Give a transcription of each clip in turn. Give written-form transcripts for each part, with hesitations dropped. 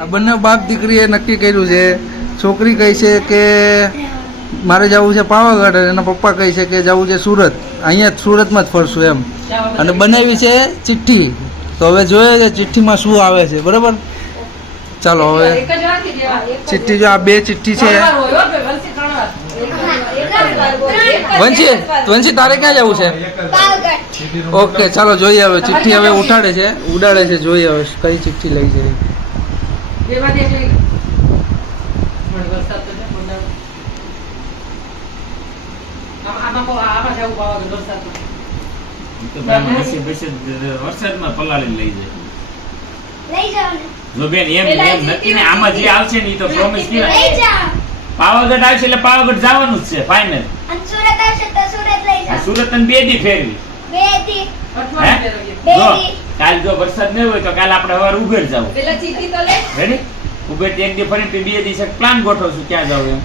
આ બંને બાપ દીકરીએ નક્કી કર્યું છે. છોકરી કહે છે કે મારે જવું છે પાવાગઢ અને એના પપ્પા કહે છે કે જવું છે સુરત. અહીંયા સુરતમાં જ ફરશું એમ. અને બનાવી છે ચિઠ્ઠી. તો હવે જોઈએ છે ચિઠ્ઠીમાં શું આવે છે. બરાબર, ચાલો હવે ચિઠ્ઠી જો આ બે ચિઠ્ઠી છે. વંશી તારે ક્યાં જવું છે? ઓકે ચાલો જોઈએ હવે ચિઠ્ઠી હવે ઉડાડે છે જોઈએ હવે કઈ ચિઠ્ઠી લઈ છે. વરસાદમાં પલાળી લઈ જાય જો બેન એમ નક્કી ને આમાં જે આવશે ને એ તો પ્રોમિસ પાવાગઢ આવશે એટલે પાવાગઢ જવાનું જ છે ફાઇનલ. સુરત અને 2 દી ફેરવી કાલ જો વરસાદ નહીં હોય તો કાલ આપણે સવારે ઉગેર જવું. રેડી ઉગેર 1 દી ફરી 2 દિવસ પ્લાન ગોઠવશું ક્યાં જવું એમ.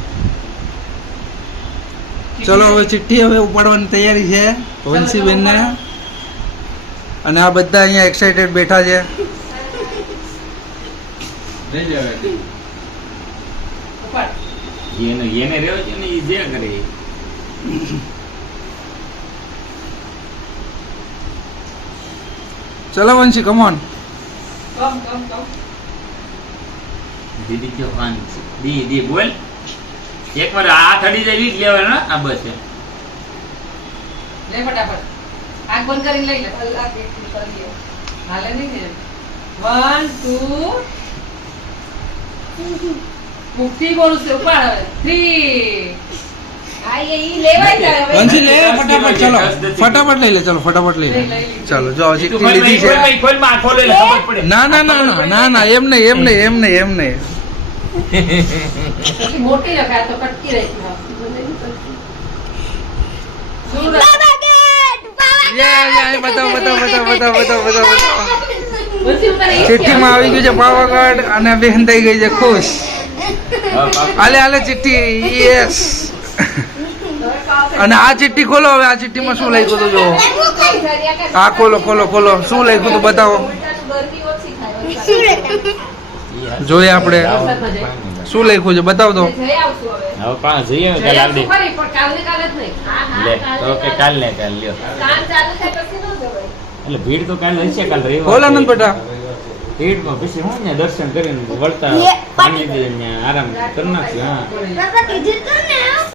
ચલો હવે ચિઠ્ઠી હવે ઉપાડવાની તૈયારી છે વંશીબેન ને. અને આ બધા અહીંયા એક્સાઇટેડ બેઠા છે. એને રેવ છે ને ઈ જે કરે. ચલો વંશી કમ ઓન. દીદી કે વાન દી બોલ એકવાર આ થડી જાય લીધ લેવાનો આ બસ લે ફટાફટ આંખ બંધ કરીને લઈ લે. હાલે નહીં ને 1 2 મુક્તિ બોલું છે ઉપાડ હવે 3 આ ઈ લેવાય જાય હવે. વંશી લે ફટાફટ. ચલો ફટાફટ લઈ લે. ચલો ફટાફટ લઈ લે. ચાલો જો ચિઠ્ઠી લીધી છે. કોઈ માં ખોલે એટલે ખબર પડે. ના એમ નહીં. મોટી રખાય તો કટકી રહી બતાવો. ચિઠ્ઠીમાં આવી ગયું છે પાવાગઢ અને બેન થઈ ગઈ છે ખુશ. હાલે ચિઠ્ઠી યસ. અને આ ચિઠ્ઠી ખોલો હવે. આ ચિઠ્ઠીમાં શું લખ્યું હતું જો આ ખોલો શું લખ્યું હતું બતાવો. જોઈએ આપણે શું લખ્યું છે બતાવ દો. હવે પાંચ જઈએ કાલ આવડી લે તો કે કાલ લ્યો એટલે ભીડ તો કાલ હશે. કાલ રવિવાર બોલ આનંદ બેટા. ભીડમાં પછી હું ને દર્શન કરીને વળતા પાણી દે ને આરામ કરી નાખ્યું. હા